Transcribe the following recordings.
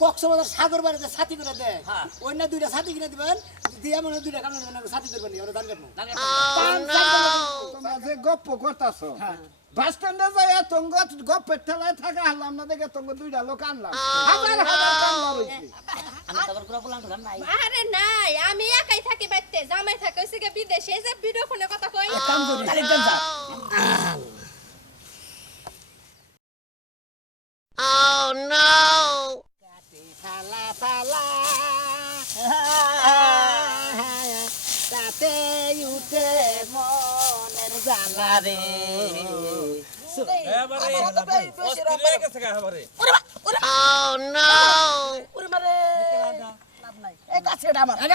কক্সবাজার সাগর বাড়িতে ছাতি করে দেয় অন্য দুইটা ছাতি কিনে দিবেন দিয়ে মনে দুইটা কামড় ছাতি ধরবেন ওরা ধান কাটবো তোমরা যে গপ্প করতাছো বাস স্ট্যান্ডে যাই তোঙ্গ গপ্পের ঠেলায় থাকা হারলাম না দেখে তোঙ্গ দুইটা লোক আনলাম হাজার হাজার কামলা রইছে আরে নাই আমি একাই থাকি বাইতে জামাই থাকে হইছে গে বিদেশে এই যে ভিডিও ফোনে কথা কই কাম করি Oh no! ফালা ফালা তাতে উঠে মনের জ্বালা রে Oh no!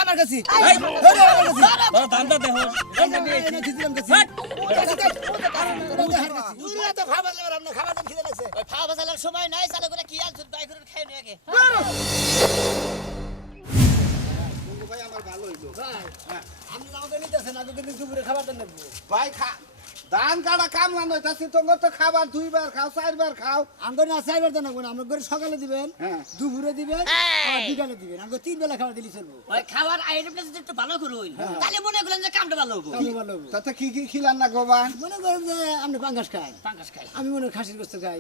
আমার কাছে সময় নাই চালু করে কি আনছো বাই করে খাই নিয়ে আগে ভাই আমার ভালো হইলো আমি আমাকে নিতেছেন আগে কিন্তু দুপুরে খাবার দেন নেবো ভাই ধান কাটা কামলা নইতাছি তোঙ্গ তো খাবার দুইবার খাও চারবার খাও আমগো না চাইবার দেন না আমরা করে সকালে দিবেন দুপুরে দিবেন আর বিকালে দিবেন আমগো তিন বেলা খাবার দিলি চলবো ওই খাবার আইটেমটা যদি একটু ভালো করে হইল তাহলে মনে করেন যে কামটা ভালো হবো আমি ভালো হবো। তাতে কি কি খিলান না গোবান মনে করেন যে আপনি পাঙ্গাস খাই পাঙ্গাস খাই আমি মনে হয় খাসির গোস্ত খাই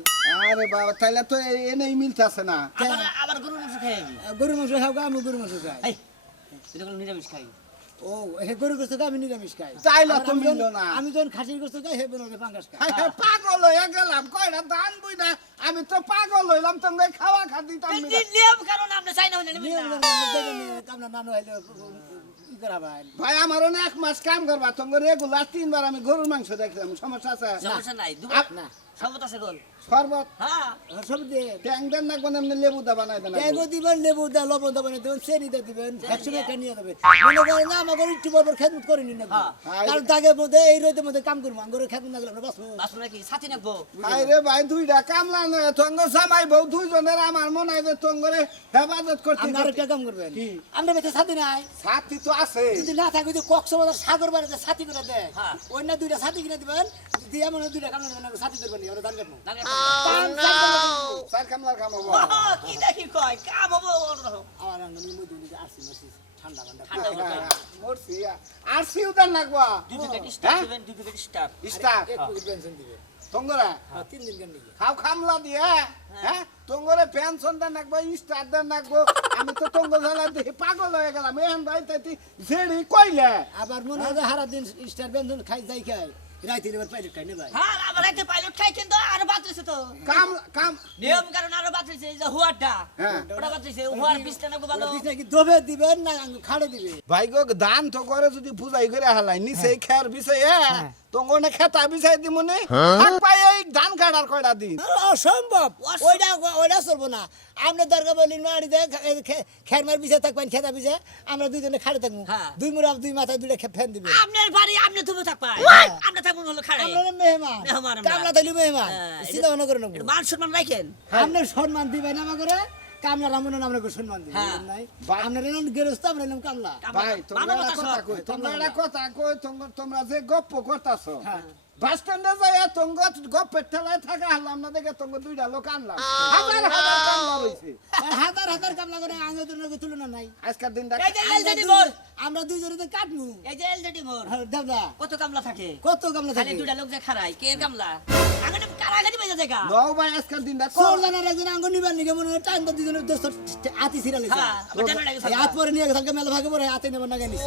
আরে বাবা তাইলে তো এনেই মিলতাছে না আবার গরুর মাংস খাই আমি গরু মাংস খাও আমি গরু মাংস খাই এই এটা কোনো নিরামিষ খাই ও হে গরু গোস্ত খাই আমি নিরামিষ খাই তাইলে আর তো আমি মিললো না আমি যখন খাসির গোস্ত খাই হে বলে পাঙ্গাস খাই পাগল হয়ে গেলাম কয়টা ধান বই না আমি তো পাগল হইলাম তোমরা খাওয়া খাতি নিয়ম কারণ আপনি চাই না হলে আপনার নানু হইলে ই করা ভাই ভাই আমার অনেক এক মাস কাম করবা তোমরা রেগুলার তিনবার আমি গরুর মাংস দেখলাম সমস্যা আছে সমস্যা নাই না সবত আছে গোল শরবত হ্যাঁ সব দিয়ে ট্যাং দেন না কোন এমনি লেবু দা বানাই দেন ট্যাঙ্গো দিবেন লেবু দা লবণ দা বানিয়ে দেবেন চেনি দা দিবেন একসঙ্গে খেয়ে নিয়ে যাবেন মনে করেন না আমাকে একটু বরবর খেদমত করে নিন না কারণ তাকে মধ্যে এই রোদের মধ্যে কাম করবো আঙ্গুরের খেদমত না গেলে আমরা বাঁচবো বাসু নাকি সাথী নাকবো ভাই রে ভাই দুইটা কামলা নয় তঙ্গ জামাই বউ দুইজনের আমার মনে হয় যে তঙ্গরে হেফাজত করতে আপনি আরেকটা কাম করবেন আমরা বেঁচে ছাতি নাই সাথী তো আছে যদি না থাকে যদি কক্সবাজার সাগর বাড়িতে ছাতি করে দেয় অন্য দুইটা ছাতি কিনে দিবেন দিয়ে মনে দুইটা কাম ছাতি ধরবেন ওরা ধান কাটবো চার কামলার কাম হবো কি দেখি কয় কাম হবো আমার আঙ্গনের মধ্যে মধ্যে আসছি মাসি ঠান্ডা মরছি আর সিউদার নাকবা দুই প্যাকেট স্টার দিবেন দুই প্যাকেট স্টার স্টার এক পেনশন দিবে তঙ্গরা 3 দিন কেন নিবে খাও খামলা দিয়ে হ্যাঁ তঙ্গরে পেনশন দেন নাকবা স্টার দেন নাকবো আমি তো তঙ্গ জ্বালা দেখি পাগল হয়ে গেলাম এখন ভাই তাই জেড়ি কইলে আবার মনে হয় হারা দিন স্টার পেনশন খাই যাই খাই রাইতে এবার পাইলট খাই না ভাই হ্যাঁ আবার একটা পাইলট খাই কিন্তু আরো বাতরিছে তো কাম কাম নিয়ম কারণ আরো বাতরিছে যে হুয়ারটা হ্যাঁ ওটা বাতরিছে হুয়ার পিছটা নাকবো ভালো বিছনা কি দবে দিবেন না খাড়ে দিবে ভাই গো ধান তো করে যদি বুঝাই করে হালাই নিচে খের বিছাই তঙ্গনে খেতা বিছাই দিমুনি থাক পাই এই ধান কাটার কয়টা দিন অসম্ভব ওইটা চলবো না আপনি দরকার বললেন মারি দেয় খের মার বিছে থাকবেন খেতা বিছে আমরা দুইজনে খাড়ে থাকবো দুই মুড়া দুই মাথায় দুইটা ফ্যান দিবে আপনার বাড়ি আপনি তুমি থাকবা আমরা থাকবো হলো খাড়ে আমরা মেহমান মেহমান আমরা। কামলা তাইলে মেহমান চিন্তা ভাবনা করে নেবো মান সম্মান রাখেন আপনি সম্মান দিবেন আমাকে কামলা রামন আমরা সম্মান দিবেন নাই আপনার এলাম গেরস্ত আমরা এলাম কামলা ভাই তোমরা কথা কই তোমরা কথা কই তোমরা যে গপ্প করতাছো বাস স্ট্যান্ডে যাই তোঙ্গ গপ্পের ঠেলায় থাকা হারলাম না দেখে তোঙ্গ দুইটা লোক আনলাম হাজার হাজার কামলা রইছে হাজার হাজার কামলা করে আঙ্গে তোর তুলনা নাই আজকের দিনটা এই যে এলজেডি মোর আমরা দুইজনে তো কাটমু এই যে এলজেডি মোর দাদা কত কামলা থাকে কত কামলা খালি থাকে দুইটা লোক যে খাড়ায় কে কামলা আগে কারাগারি বেজে দেখা নও ভাই আজকের দিনটা সোলানার একজন আঙ্গ নিবার নিকে মনে হয় টাইম তো দুইজনের দোস্ত আতি সিরালে হ্যাঁ ওটা না লাগে হাত পরে নিয়ে গেছে মেলা ভাগে পরে হাতে নেবার না গেলি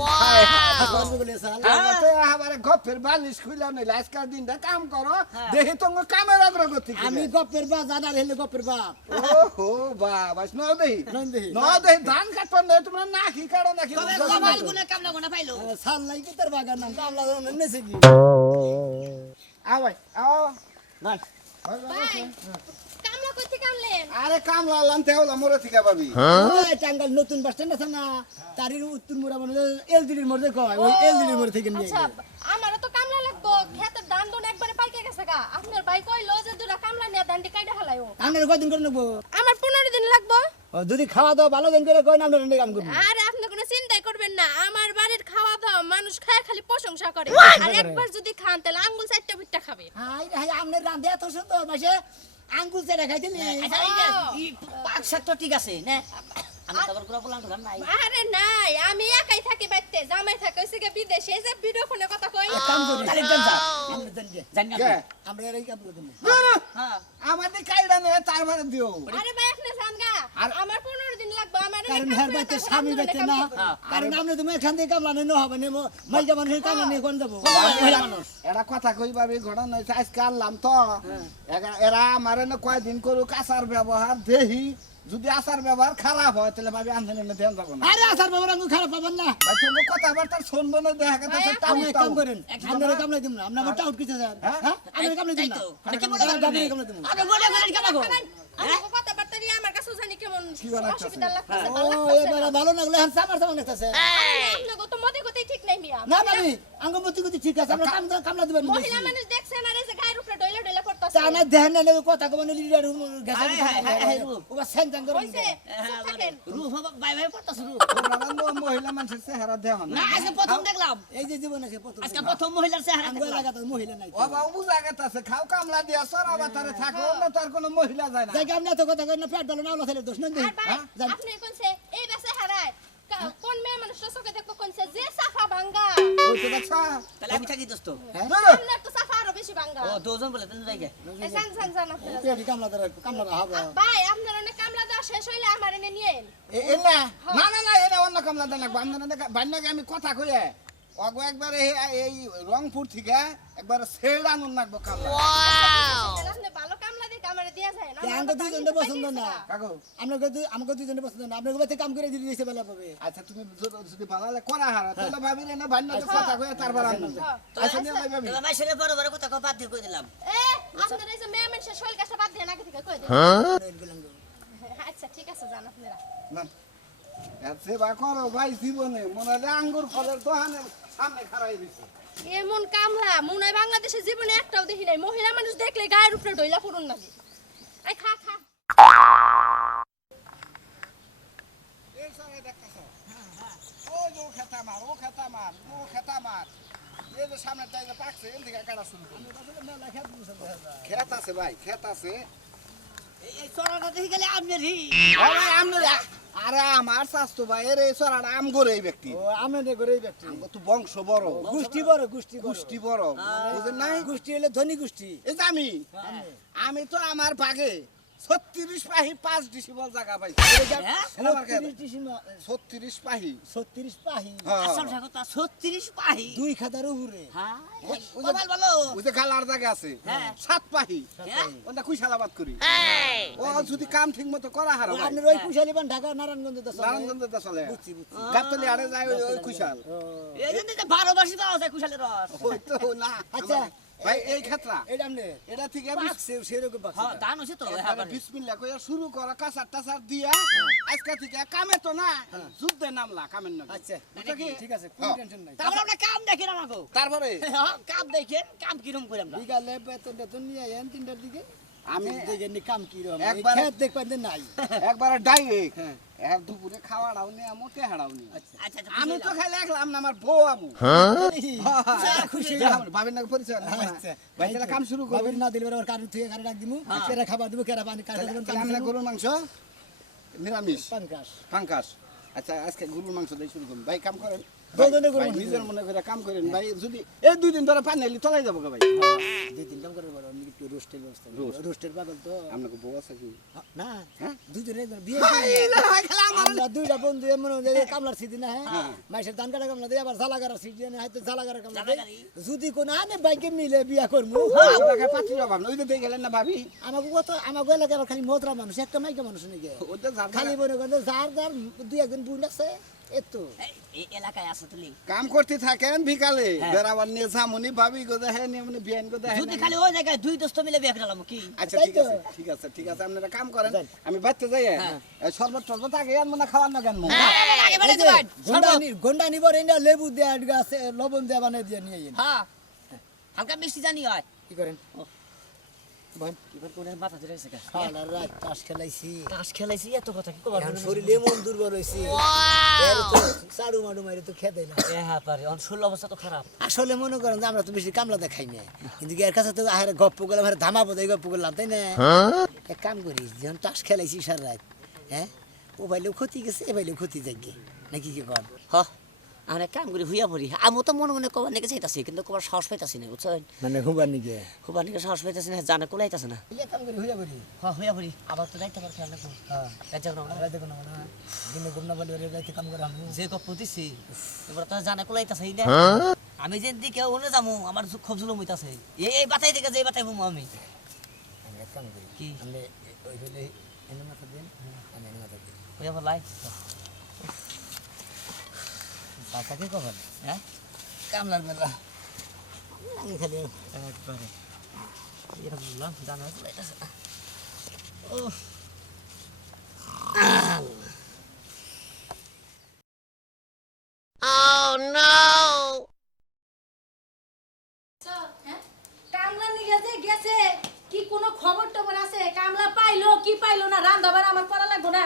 আবার গপ্পের বালিশ খুলে নিলে আজকের দিনটা কাম করো দেখি তোঙ্গ কামের অগ্রগতি আমি গপ্পের বাপ জানার হেলে গপ্পের বাপ ওহো বাবা ন দেহি ধান কাটন না তোমরা নাকি কাটো নাকি কমাল গুনা কামলা গুনা পাইলো সাল লাই কি তোর বাগান নাম কামলা নেছে কি আওয়াই আও ভাই ভাই কামলা কইতে কামলেন আরে কামলা লানতে হলো মোরে থেকে ভাবি ওই টাঙ্গাল নতুন বাস স্ট্যান্ড আছে না তারির উত্তর মোড়া মানে এলজিডির মোড়ে কয় ওই এলজিডির মোড়ে থেকে নিয়ে আচ্ছা আমারও তো কামলা লাগবো খেতের ধান দোন একবারে পাইকে গেছে গা আপনার ভাই কইলো যে দুটা কামলা নিয়ে দান্ডি কাইডা হালাইও আমরা কয়দিন করে নেবো আমার 15 দিন লাগবো যদি খাওয়া দাওয়া ভালো দিন করে কয় না আমরা কাম করবো আরে আপনি কোনো চিন্তাই করবেন না আমার বাড়ির খাওয়া দাওয়া মানুষ খায় খালি প্রশংসা করে আর একবার যদি খান তাহলে আঙ্গুল চারটা ভিটটা খাবে হাই হাই আমনে রাঁধে এত সুন্দর মাসে আঙ্গুল চেটা খাইছিলি আচ্ছা এই পাক শাক তো ঠিক আছে না আমি তো আবার বললাম তো নাই আরে নাই আমি একাই থাকি বাইতে জামাই থাকে হইছে কি বিদেশে এই যে ভিডিও ফোনে কথা কই কাম করি তাহলে দেন যা আমরা দেন যে জানি কে? আমরা এই কাম করে দেব হ্যাঁ আমাদের কাইডা নেই তার মানে দিও আরে ভাই আপনি জান গা আমার 15 দিন লাগবে আমার কারণ হের বাইতে স্বামী বাইতে না কারণ আমরা তুমি এখান থেকে কামলা নিয়ে হবে না মাইকা মানুষের কামলা নিয়ে কোন দেবো মহিলা মানুষ এরা কথা কই ভাবি ঘটনা হয়েছে আজকে আনলাম তো এরা আমার না কয়দিন করুক আচার ব্যবহার দেহি যদি আচার ব্যবহার খারাপ হয় তাহলে ভাবি আনতে ধ্যান যাবো না আরে আসার বাবার আঙ্গুল খারাপ পাবেন না ভাই তুমি কথাবার্তা শুনবো না দেখা গেছে আপনি এক কাম করেন আপনারা কামলা দিন না আমরা আবার টাউট কিছু যান হ্যাঁ আমরা কামলা দিন না এটা কি মনে করেন কামলা দিন আপনি মনে করেন কেন গো আমার কথা বার্তা নিয়ে আমার কাছে জানি কেমন বানাইতাছে? অসুবিধা লাগতেছে ও ভালো লাগতেছে এবার ভালো লাগলো হ্যাঁ সামার সামার লাগতেছে আপনি গো তো মতে গতে ঠিক নাই মিয়া না ভাবি আঙ্গুমতি গতি ঠিক আছে আমরা কামলা দিবেন মহিলা মানুষ দেখছেন আর এই যে গায়ের উপরে ডইলা ডইলা পড়তাছে তা না দেখেন না কথা কবেন লিডার গেছে রূপ। ও সেন জান করে হইছে চুপ থাকেন রূপ বাই বাই পড়তাছ রূপ মহিলা মানুষের চেহারা দেহ না না আজকে প্রথম দেখলাম এই যে জীবন আছে প্রথম আজকে প্রথম মহিলার চেহারা আঙ্গুল দেখলাম লাগাতে মহিলা নাই ও বাবু বুঝা গেছে খাও কামলা দিয়া সরাবা তারে থাকো না তার কোনো মহিলা যায় না যাই আপনি এত কথা করেন না পেট ভালো না হলো তাহলে দোষ নেই আর ভাই আপনি কোনছে এই বেসে হারায় কোন মেয়ে মানুষের চোখে দেখবো কোনছে যে সাফা ভাঙ্গা ওই তো দেখছ তাহলে আমি থাকি দোস্ত আপনার তো সাফা আরো বেশি ভাঙ্গা ও দুজন বলে তুমি যাই গে এই জান জান জান আপনারা পেট কামলা ধরে কামলা হবে ভাই আপনার অনেক কামলা দেওয়া শেষ হইলে আমার এনে নিয়ে না না না না এটা অন্য কামলা দেন বান্নাকে আমি কথা কইয়ে অগো একবারে এই রংপুর থেকে একবারে ছেড় আনুন নাকবো কামলা আপনি ভালো কামলা দিয়ে কামড়ে দিয়া যায় না আমরা দুজনে পছন্দ না কাকু আমাকে দুজনে পছন্দ না আপনার বাড়িতে কাম করে দিতে দিয়েছে বেলা পাবে আচ্ছা তুমি যদি ভালো লাগে করা হারা তাহলে ভাবি না বান্নাকে কথা কইয়ে তারপর আনুন আচ্ছা নিয়ে ভাবি তাহলে মাই ছেলে বড় বড় কথা বাদ দিয়ে কই দিলাম এ আপনার এই যে মেয়ে মানুষের শৈল কাছে বাদ দিয়ে নাকি থেকে কই দেন আচ্ছা ঠিক আছে জান আপনারা না এর সেবা করো ভাই জীবনে মনে হয় আঙ্গুর ফলের দোকানের সামনে খাড়াই দিছে এমন কামলা মনে হয় বাংলাদেশের জীবনে একটাও দেখি নাই মহিলা মানুষ দেখলে গায়ের উপরে ডইলা পড়ুন নাকি আই খা খা এই সবাই দেখতেছ ও যে খেতা মার ও খেতা মার এই যে সামনে টাইলে পাকছে এর দিকে কাটা শুরু করুন খেত আছে ভাই খেত আছে এই সরাটা দেখি গেলে আপনি রি ভাই আমরা আরে আমার স্বাস্থ্য ভাই এর এই সরাটা আম করে এই ব্যক্তি ও আমি নে করে ব্যক্তি আমগো তো বংশ বড় গোষ্ঠী বড় গোষ্ঠী গোষ্ঠী বড় বুঝেন নাই গোষ্ঠী হলে ধনী গোষ্ঠী এই যে আমি তো আমার বাগে 36 পাহি 5 ডিসিবল জায়গা পাইছি আমার খেত 36 পাহি 36 পাহি আসল কথা 36 পাহি দুই খাতার উপরে হ্যাঁ ওই যে- মোবাইল বলো ওই যে গালার জায়গা আছে হ্যাঁ। 7 পাহি হ্যাঁ? ওটা কুইশালাবাদ করি ও যদি কাম ঠিক মতো করা হারা ভাই আপনার ওই কুশালিবান ঢাকা নারায়ণগঞ্জ তো নারায়ণগঞ্জ তো চলে বুঝছি বুঝছি গাবতলি আড়ে যায় ওই কুইশাল এই যে 12 বাসি পাওয়া যায় কুশালের রস ওই তো না আচ্ছা, ভাই এই ক্ষেত্রা এটা আমনে এটা থেকে বাক্সে সেরকম বাক্সে হ্যাঁ ধান হচ্ছে তো হ্যাঁ বিসমিল্লাহ কইয়া শুরু করা কাঁচার টাচার দিয়া আজকে থেকে কামে তো না যুদ্ধে নামলা কামের না আচ্ছা বুঝছো কি? ঠিক আছে কোনো হ্যাঁ। টেনশন নাই তারপর আমরা কাম দেখেন আমাকে তারপরে কাম দেখেন কাম কিরম করে আমরা বিকালে বেতন টেতন নিয়ে আইন 3টার দিকে আমি দেখেন নি কাম কি রকম একবারে- খেত দেখবেন যে নাই একবারে ডাইরেক্ট এর দুপুরে খাওয়াটাও নি আমতে হাড়াও নি আচ্ছা আচ্ছা আমি তো খাইলে একলাম না আমার বউ আবু খুশি ভাবেন না পরিচয় না আচ্ছা ভাই তাহলে কাম শুরু করবো বাবির না দিলে ওর কারণ থেকে কারণ ডাক দিমু কেরা খাবার দিব কেরা পানি কাটা দিবেন তাহলে আমরা গরুর মাংস নিরামিষ পাঙ্কাশ ফাঙ্কাস আচ্ছা আজকে গরুর মাংস দিয়ে শুরু করুন ভাই কাম করেন দুজনে গরুর ভাই, মাংস নিজের মনে করে কাম করেন ভাই যদি এই 2 দিন ধরে পানি এলি তলাই যাবো গো ভাই দুই তিন কাম করে বড় আমি একটু রোস্টের ব্যবস্থা রোস্ট। রোস্টের পাগল তো আপনাকে বউ আছে কি না হ্যাঁ? দুজনে বিয়ে এই না, খেলা আমার- আমরা দুইটা বন্ধু এমন যে কামলার সিদ্ধি না হ্যাঁ মাইসের ধান কাটা কামলা দিয়ে আবার জালাগারা সিদ্ধি না হয়তো জালাগারা কামলা দেয়। জালাগারি? যদি কোন আনে বাইকে মিলে বিয়া করবো আপনাকে পাত্রীর অভাব না, ওই যে দিয়ে গেলেন না ভাবি আমাকে কত আমাকে এলাকায় আবার খালি মদরা মানুষ একটা মাইকা মানুষ নাকি ওদের যার খালি যার মনে করেন যার যার দুই একজন বুন আছে এত এই এলাকায় আছে তুলি কাম করতে থাকেন বিকালে বেড়াবার নিয়ে জামুনি ভাবি গো দেখেন এমনি বিয়ান গো দেখেন যদি খালি ওই জায়গায় দুই দোস্ত মিলে বিয়ে করলাম কি আচ্ছা তাই ঠিক তো। আছে ঠিক আছে ঠিক আছে আপনারা কাম করেন যান। আমি বাড়তে যাই হ্যাঁ। শরবত টরবত আগে আনবো না খাওয়ার না কেন আগে বাড়ি দিবেন গন্ডা নিবার এনে লেবু দেয়া গাছে লবণ দেয়া বানিয়ে দিয়ে নিয়ে এন হ্যাঁ হালকা মিষ্টি জানি হয় কি করেন বল এবার কোনে মাথা ধরে গেছে গা সারা রাত তাস খেলাইছি তাস খেলাইছি এত কথা কি কবার এখন শরীরে মন দুর্বল হইছে এর তো চাড়ু মাডু মাইরে তো খেতে না এ হ্যাঁ পারে অন শরীর অবস্থা তো খারাপ আসলে মনে করেন যে আমরা তো বেশি কামলা দেখাই না কিন্তু এর কাছে তো আহারে গপ্প করলাম আরে ধামা বোধ গপ্প করলাম তাই না এক কাম করি যখন তাস খেলাইছি সারা রাত হ্যাঁ ও ভাইলেও ক্ষতি গেছে এ ভাইলেও ক্ষতি যাগে নাকি কি কর হ আমরা কাম করে হুইয়া পড়ি আমি তো মনে মনে কবার নাকি চাইতাছি কিন্তু কবার সাহস পাইতাছি না বুঝছেন মানে হুবার নিকে খুব নাকি সাহস পাইতাছি না জানে কোলাইতাছে না ইয়া কাম করি হইয়া করি হ হুইয়া পড়ি আবার তো যাইতে পার খেয়াল রাখো হ্যাঁ কাজে না রাতে কোনো না দিনে ঘুম না বলি ওরে রাতে কাম করে আমি যে গপ্প দিছি এবার তো জানে কোলাইতাছে না আমি যে দিকে ওনে যামু আমার খুব জুলুম হইতাছে এই বাতাই দিকে যে বাতাই বুমু আমি আমি এক কাম করি কি আমি ওই হইলে এনে মাথা দিন আমি এনে মাথা দিন হুইয়া বলাই বাতা কি কখন হ্যাঁ কামলার বেলা আমি খালি একবারে এরকম বললাম জানা কোলাইতাছে না ও Oh no! কামলা নিয়ে যে গেছে কি কোনো খবর টবর আছে কামলা পাইলো কি পাইলো না রান্দাবার আমার করা লাগবো না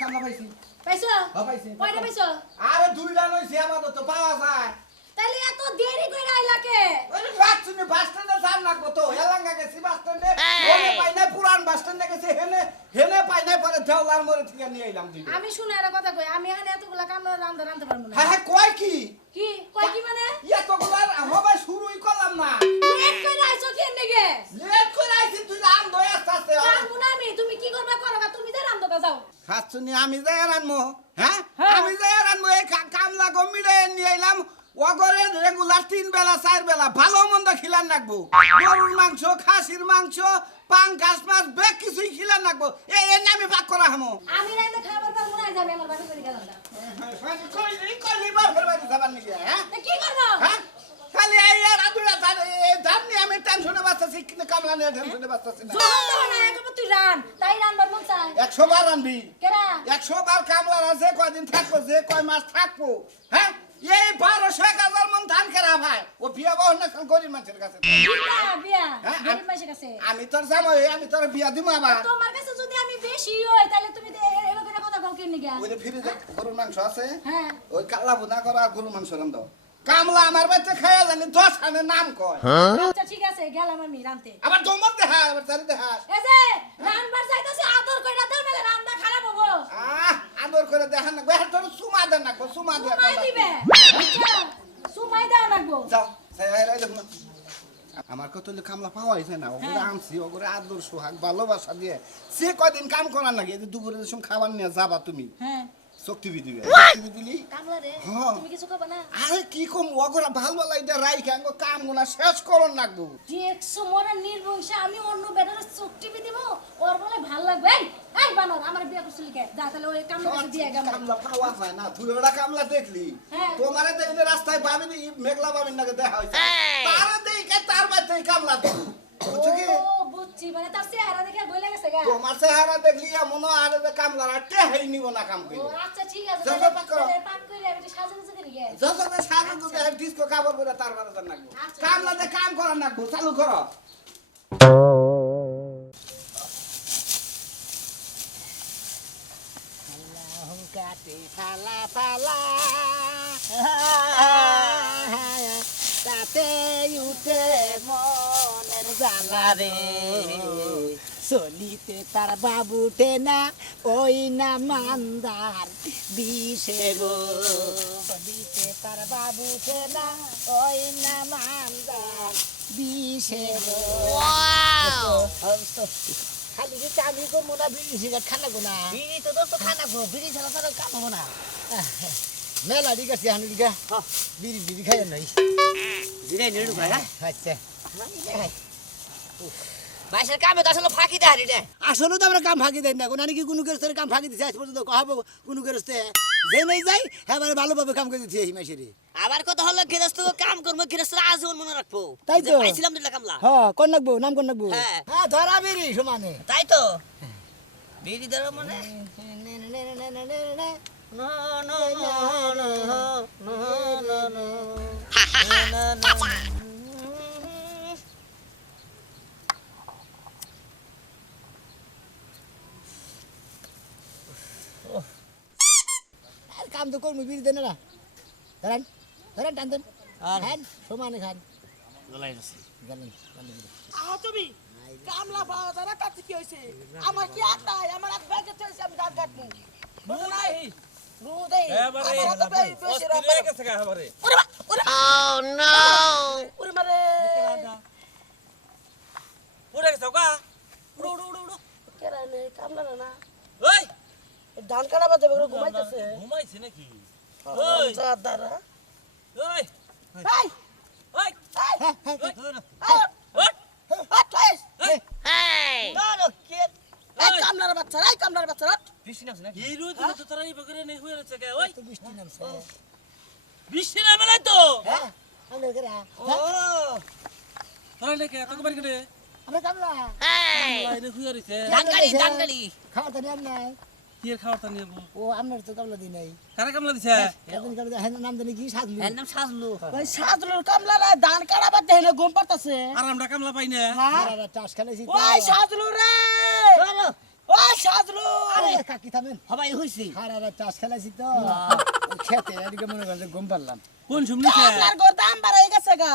কামলা পাইছি পাইছো পাইছি কয়টা পাইছো আরে দুইটা লইছি আমাদের তো পাওয়া যায় তাহলে এত দেরি করে আইলাকে ওই রাত শুনে বাস স্ট্যান্ডে যান লাগবো তো এলাঙ্গা গেছি বাস স্ট্যান্ডে ওনে পাই নাই পুরান বাস স্ট্যান্ডে গেছি হেনে হেনে পাই নাই পরে দেওলার মোড়ে থেকে নিয়ে এলাম দুইটা আমি শুনে একটা কথা কই আমি এখানে এতগুলা কামলা রান্ধতে পারবো না হ্যাঁ হ্যাঁ কয় কি কি কই কি মানে এতগুলার হবে শুরুই করলাম না লেট করে আইছো কেন নেগে লেট করে আইছি তুই রাম দই আসতে পারবো না আমি তুমি কি করবে করো তুমি যে রান্ধতে যাও খাচ্ছুনি আমি যাই রানমো হ্যাঁ আমি যাই রানমো এই কামলা গমিড়ে নিয়ে এলাম ওগরে রেগুলার 3 বেলা 4 বেলা ভালো মন্দ খিলান রাখবো গরুর মাংস খাসির মাংস পাঙ্গাস মাছ বেক কিছুই খিলান রাখবো এই এনে আমি ভাগ করা হামো আমি রাইতে খাবার পারবো না যাবে আমার বাড়ি করে গেলাম কইলি বার ফেরবাই যাবার নাকি হ্যাঁ তা কি করবো হ্যাঁ খালি এই আর আদুরা ধান নিয়ে আমি টেনশনে বাঁচতেছি কিন্তু কামলা নিয়ে টেনশনে বাঁচতেছি না জোর দেব না একবার তুই রান তাই রানবার মন চায় 100 বার রানবি কেরা 100 বার কামলা আছে কয়দিন থাকবো যে কয় মাস থাকবো হ্যাঁ এই 12,000 মন ধান কেরা ভাই ও বিয়া বাহ না গরিব মানুষের কাছে বিয়া বিয়া হ্যাঁ, গরিব মাসে কাছে আমি তোর জামাই আমি তোর বিয়া দিমু আবার তোমার কাছে যদি আমি বেশি হই তাহলে তুমি এভাবে কথা কও কেন নিগা ওই যে ফ্রিজে গরুর মাংস আছে হ্যাঁ ওই কালা ভুনা করা আর গরুর মাংস রান্ধ কামলা আমার বাড়িতে খাইয়া জানি 10 খানের নাম কয় আচ্ছা ঠিক আছে গেলাম আমি রানতে আবার দমক দেখা আবার চারি দেখা এই যে রানবার যাইতাছি আদর কইরা দাও মেলে রান্না খারাপ হবো আদর করে দেখা না বেহার তোর সুমা দেন না সুমা দে সুমাই দিবে আচ্ছা সুমাই দাও লাগবো যাও এই দেখুন আমার কত কামলা পাওয়া হয়েছে না ওগুলো আনছি ওগুলো আদর সোহাগ ভালোবাসা দিয়ে সে কয়দিন কাম করার নাকি এই যে দুপুরে যে সময় খাবার নিয়ে যাবা তুমি হ্যাঁ শক্তি দিবে শক্তি দিলি কামলা রে হ্যাঁ। তুমি কিছু কবে না আরে কি কম ওগুলা ভালো লাইদে রাইখে আঙ্গ কাম গুনা শেষ করন লাগবো দেখছো মোরা নির্বংশে আমি অন্য বেটার চোখ টিপি দিব ওর বলে ভাল লাগবে এই বানর আমার বিয়ে করছিলি কে যা তাহলে ওই কামলা কাছে দিয়ে গেল কামলা পাওয়া যায় না তুই ওরা কামলা দেখলি হ্যাঁ। তোমারে দেখলে রাস্তায় ভাবিনি মেঘলা ভাবিন নাকি দেখা হয়েছে তারা দেখে তার বাড়িতে কামলা দেখ বুঝছো কি ও বুঝছি মানে তার চেহারা দেখে বলে গেছে গা তোমার চেহারা দেখলি এমন আর কামলা রাখতে হেই নিব না কাম ও করি আচ্ছা ঠিক আছে যাও, তাহলে পাক করো। পাক করে আমি সাজা সাজা করি গে যত সাজু যদি ডিস্কো কাপড় পরে তার বাড়ি যান লাগবো আচ্ছা। কামলাতে কাম করার লাগবো চালু করো কাটে ফালা ফালা তাতে উঠে মনের জ্বালা রে চলিতে তার বাবুটে না ওই না মান্দার বিষে গো চলিতে তার বাবুটে না ওই না মান্দার বিষে গো খালি কি আমি করবো না বিড়ি সিগারেট খানা গো না বিড়ি তো দোস্ত খানা গো বিড়ি ছাড়া তো কাম হবো না মেলা দিকে আছে হানু দিকে বিড়ি বিড়ি খাই নাই জিরাই নিড়ু ভাই হ্যাঁ আচ্ছা বাইশের কামে তো আসলে ফাঁকি দেয় রে আসলে তো আমরা কাম ফাঁকি দেয় না কোন কি কোনো গেরস্তের কাম ফাঁকি দিচ্ছে আজ পর্যন্ত কহাবো কোনো গেরস্তে যে নেই যাই হ্যাঁ ভালোভাবে কাম করে দিচ্ছে এই মাসেরে আবার কত হলো গৃহস্থ কাম করবো গৃহস্থ আজীবন মনে রাখবো তাই তো। যে পাইছিলাম দুটা কামলা হ্যাঁ কোন নাকবো নাম কোন নাকবো হ্যাঁ। হ্যাঁ ধরা বেরি সমানে তাই তো বিড়ি ধরো মানে No, no, no, no, no, no, no. No, no, no. কাম তো করবো বিড়ি দেন না ধরেন ধরেন টান দেন আর খান সমানে খান গলাই আছে গেলেন তুমি কামলা পাওয়া যায় না তাতে কি হয়েছে আমার কি আর নাই আমার এক ব্যাগে চলছে আমি দাঁত কাটবো বুঝো নাই রুদে এবারে আমার তো বেশি অস্থির রাম হয়ে গেছে গা এবারে। Oh no! ওরে মারে উড়ে গেছে গা। উড়ো উড়ো উড়ো উড়ো। কেরা নে কামলা না ওই ধান কাটা বাদে বড় ঘুমাইতেছে ঘুমাইছে নাকি? ওই দাদা ওই হাই ওই হাই ওই হাই ওই হাই ওই Hey! না না কে এই কামলার বাচ্চা বৃষ্টি নামছে নাকি এই রোদ তো তোরা এই বগরে নেই হয়ে আছে গা। ওই তো বৃষ্টি নামছে বৃষ্টি নামে নাই তো। হ্যাঁ আমরা করে ও তোরা লেকে তোকে বাড়ি করে আমরা কামলা Hey! এই হয়ে রইছে। দাঙ্গালি খাওয়া তো নিয়ে নাই কি এর খাওয়াটা নিয়ে বল। ও আপনার তো কামলা দিই নাই কারা কামলা দিছে? একদিন কামলা হ্যাঁ নাম জানি কি সাজলু এর নাম সাজলু ভাই সাদলুর কামলারা ধান কাটা বাদে হেলে ঘুম পাতাছে আর আমরা কামলা পাই না। হ্যাঁ আর টাস খেলাইছি ওই সাদলু রে ওই সাদলু আরে কাকি থামেন সবাই হইছে হারারা টাস খেলাইছি তো খেতে এদিকে মনে করেন ঘুম পারলাম কোন শুনলিছে? কামলার গোর দাম বাড়াই গেছে গা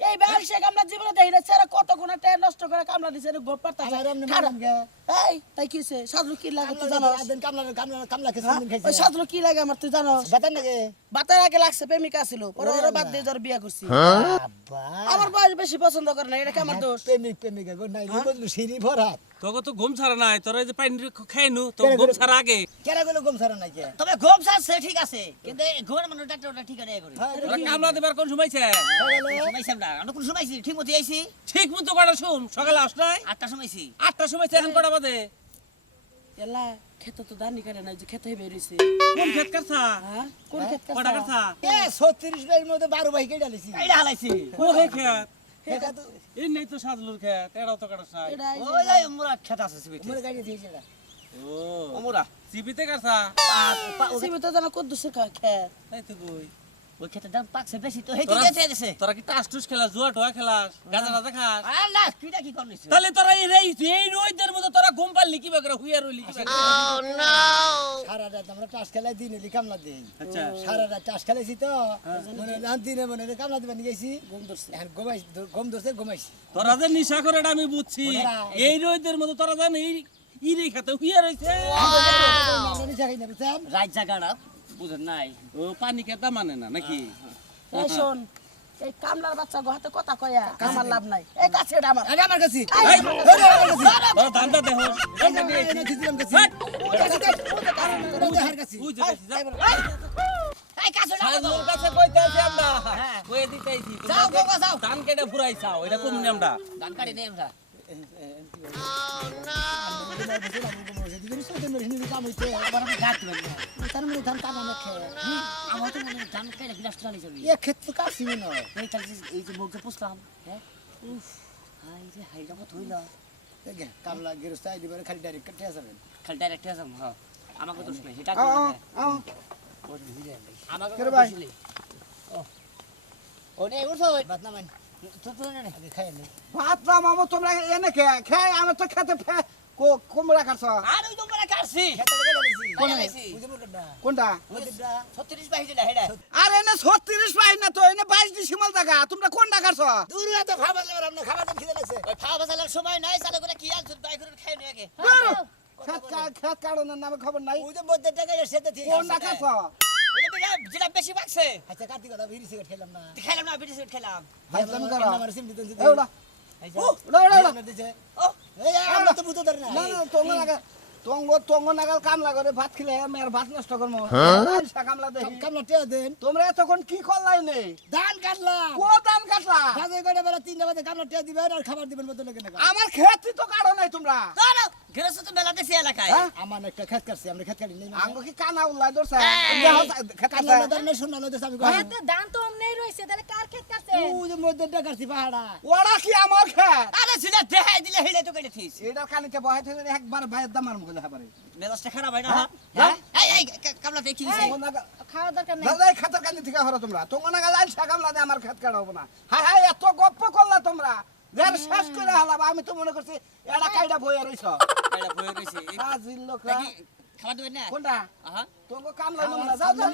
এই ব্যবসা কামলা জীবনে দেখি না সেরা কত কোন টাকা নষ্ট করে কামলা দিছে রে গোপ পাতাছে আমার এমনি মারাম গে এই তাই কিছে সাদলু কি লাগে তুই জানো আদিন কামলা কামলা কামলা খেয়ে দিন ওই খাইছে সাদলু কি লাগে আমার তুই জানো বাতান নাকি বাতার আগে লাগছে প্রেমিকা ছিল পরে ওরা বাদ দিয়ে ধর বিয়া করছি আব্বা আমার বয়স বেশি পছন্দ করে না এটা কি আমার দোষ প্রেমিকা গো নাই বদলু সিঁড়ি ভরাত তোকে তো ঘুম ছাড়া নাই, তোরা এই যে পানি খাইনু তো ঘুম ছাড়া আগে। কেরা গুলো ঘুম ছাড়া নাই কে তবে ঘুম সারছে ঠিক আছে কিন্তু এই ঘুমের মানুষ ডাক্তার ওটা ঠিক আছে করে তোরা কামলা দিবার কোন সময়ছে? সময়ছি আমরা আমরা কোন সময়ছি ঠিক মতো আইছি ঠিক মতো কটা শুন, সকালে আস নাই? 8টার সময়ছি 8টার সময় এখন কটা বাজে? এলা খেতে তো দানি কাটে না যে খেতে বেরিয়েছে কোন ক্ষেত কাটছা? হ্যাঁ কোন ক্ষেত কটা কাটছা? এ 36 বাইর মধ্যে 12 ভাই কেটে ডালিছি এইটা হালাইছি ও হে ক্ষেত। এটা তো এই নেই তো সাজলুর ক্ষেত, এটাও তো কাটছ নাই। এটা ওই যে মোরা খেত আছে সিবিতে মোরে গাড়ি দিয়েছে এটা ও ওমরা চিপিতে কাটছা? সিবি তো জানা কত দুসে খেত তাই তো কই। ওই খেতের দাম পাকছে বেশি তো হেঁটে তোরা- যেতে দিছে তোরা কি টাস টুস খেলাস, জুয়া টুয়া খেলাস, গাঁজা টাজা খাস? আর না কিটা কি করনিস তাহলে তোরা এই রোদের মধ্যে তোরা ঘুম পারলি কি করে, হুইয়া রইলি কি করে? Oh no! সারা রাত আমরা টাস খেলাই দিন এলি কামলা দেই আচ্ছা সারা রাত টাস খেলাইছি তো মনে রাত দিনে মনে কামলা দিবেন গেছি ঘুম ধরছে এখন ঘুম ধরছে ঘুমাইছি তোরা যে নিশা করে এটা আমি বুঝছি। এই রোদের মধ্যে তোরা জানি ইরে খাতে হুইয়া রইছে। আমরা নিচা খাই না বুঝছেন রাত জাগাড়া বুঝেন নাই ও পানি খেতা মানে না নাকি? এই শোন এই কামলার বাচ্চা গো হাতে কথা কয়া আমার লাভ নাই এই কাছে এটা আমার আগে আমার কাছে এই, তোরা ধান্দা দেখো। ধান্দা নিয়ে আইছি। হাট! বুঝে গেছি, যা। এই কাছে সাজলুর কাছে কইতে আছি আমরা। হ্যাঁ। কইয়ে দিতে আইছি। যাও বাবা যাও ধান কেটে ফুরাইছাও, এটা কমনি আমরা। দান কাটি নেই আমরা Oh no! আবার আমি গাছ দিবেন না। মানে আমার তো মনে হয় ধান কাটে গিলাস টানি চলবি এই তাহলে এই যে মুখ যে পুষলাম হ্যাঁ উফ হাই রে কত হইল কামলা গেরস্তা দিবারে খালি ডাইরেক্ট কাটে যাবেন খালি ডাইরেক্ট যাম হ্যাঁ আমাকে দোষ নেই এটা আমাকে কেরে ভাই? দোষ নেই। ও নেই উঠো বাত না মান তো তো নেই আগে খাই নে ভাত মামা তোমরা এনে খেয়ে আমার তো খেতে কুমড়া কাটছ আর ওই তোমরা কাটছি কোন লাগাইছি। কোনটা 36 বাইছে না হেডা আর এনে 36 পাই না তো এনে 22 ডিসিমাল টাকা তোমরা কোনটা কাটছ দূর এত খাবার লাগবে আমরা খাবার দিন খিদে লাগছে ওই খাওয়া বাসালার সময় নাই চালে করে কি আনছ বাই করে খাই নিয়ে আগে খেত কারণের নামে খবর নাই ওই যে মধ্যে টাকা সেটা ঠিক কোনটা কাটছ যেটা বেশি বাকছে আচ্ছা কাটি কথা বিড়ি সিগারেট খেলাম না খাইলাম না বিড়ি সিগারেট খাইলাম ফাইজলামি করো। আমার সিম দিতেন এই ওটা এই যে ওটা ওটা ওটা। দিছে ও এই আমরা তো বুঝতে পারি না না না তঙ্গ নাগাল কামলা করে ভাত খেলে আমি আর ভাত নষ্ট করবো কামলা দেখি কামলা টিয়া দেন তোমরা এতক্ষণ কি করলাই নেই ধান কাটলাম কো দান কাটলা বাজে করে বেলা 3টা বাজে কামলা টিয়া দিবেন আর খাবার দিবেন বদলে কেন আমার খেতি তো কাটো নাই তোমরা দাঁড়া গেরস তো মেলা দেশে এলাকায় হ্যাঁ? আমার একটা খেত কাটছি আমরা খেত কাটি নেই আঙ্গ কি কানা উল্লাই ধরছে খেত কাটলা না ধরনে শুননা লইতে আমি কই দান তো অমনেই রইছে তাহলে কার ক্ষেত কাটছে ওই যে মধ্যে টাকা কাটছি পাহাড়া ওরা কি আমার খেত আরে সিধা দেখাই দিলে হেলে তো কেটে থিস এটার কানিতে বহাই থেকে একবার ভাইয়ের দামার মুখে হাবারে মেজাজটা খারাপ হয় না হ্যাঁ এই কামলা দেখি খাওয়া দরকার নেই দাদা খাতার কানি থেকে হরো তোমরা তোমার নাগাল আইসা কামলা দিয়ে আমার খেত কাটা হবো না হাই হাই এত গপ্প করলা তোমরা যার শেষ করে হালাবা আমি তো মনে করছি এটা কাইটা বইয়া রইছ এটা বই রইছে আজিল লোকরা খাবার দেবেন না কোনটা আহা তোমাকে কামলা দেবো না যাও যাও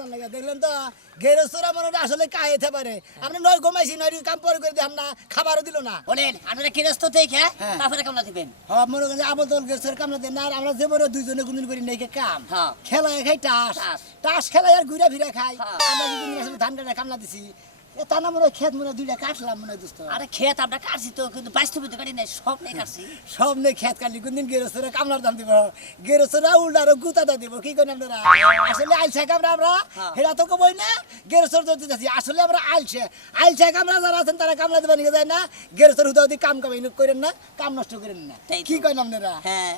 যাও দেখলেন তো গেরস্তরা মনে হয় আসলে কায়েতে পারে আপনি নয় ঘুমাইছি নয় কাম পরে করে দিলাম না খাবারও দিল না বলেন আপনারা কিরস্ত থেকে হ্যাঁ। তারপরে কামলা দিবেন হ্যাঁ মনে করেন আবদল গেরস্তর কামলা দেন না আর আমরা জীবনে দুইজনে গুনগুন করি নাই কাম হ্যাঁ। খেলায় খাই টাস টাস। টাস খেলায় আর ঘুরে ফিরে খাই হ্যাঁ। আমরা যদি আসলে ধান কাটা কামলা দিছি তা না মনে হয় খেত মনে হয় দুইটা কাটলাম মনে হয় দোস্ত আরে খেত আমরা কাটছি তো কিন্তু বাস্তবে তো কাটি নাই সব নেই কাটছি সব নেই খেত কাটলি কোনদিন গেরস্তরা কামলার দাম দিব গেরস্তরা উল্টা আরো গুতা দাম দিব কি করেন আপনারা আসলে আইলছে কামরা আমরা হেরা তো কবই না গেরস্তর তো দিতেছি আসলে আমরা আইলছে কামরা যারা আছেন তারা কামলা দেবেন যায় না গেরস্তর হুদাহুদি কাম কামাই করেন না কাম নষ্ট করেন না তাই তো। কি করেন আপনারা হ্যাঁ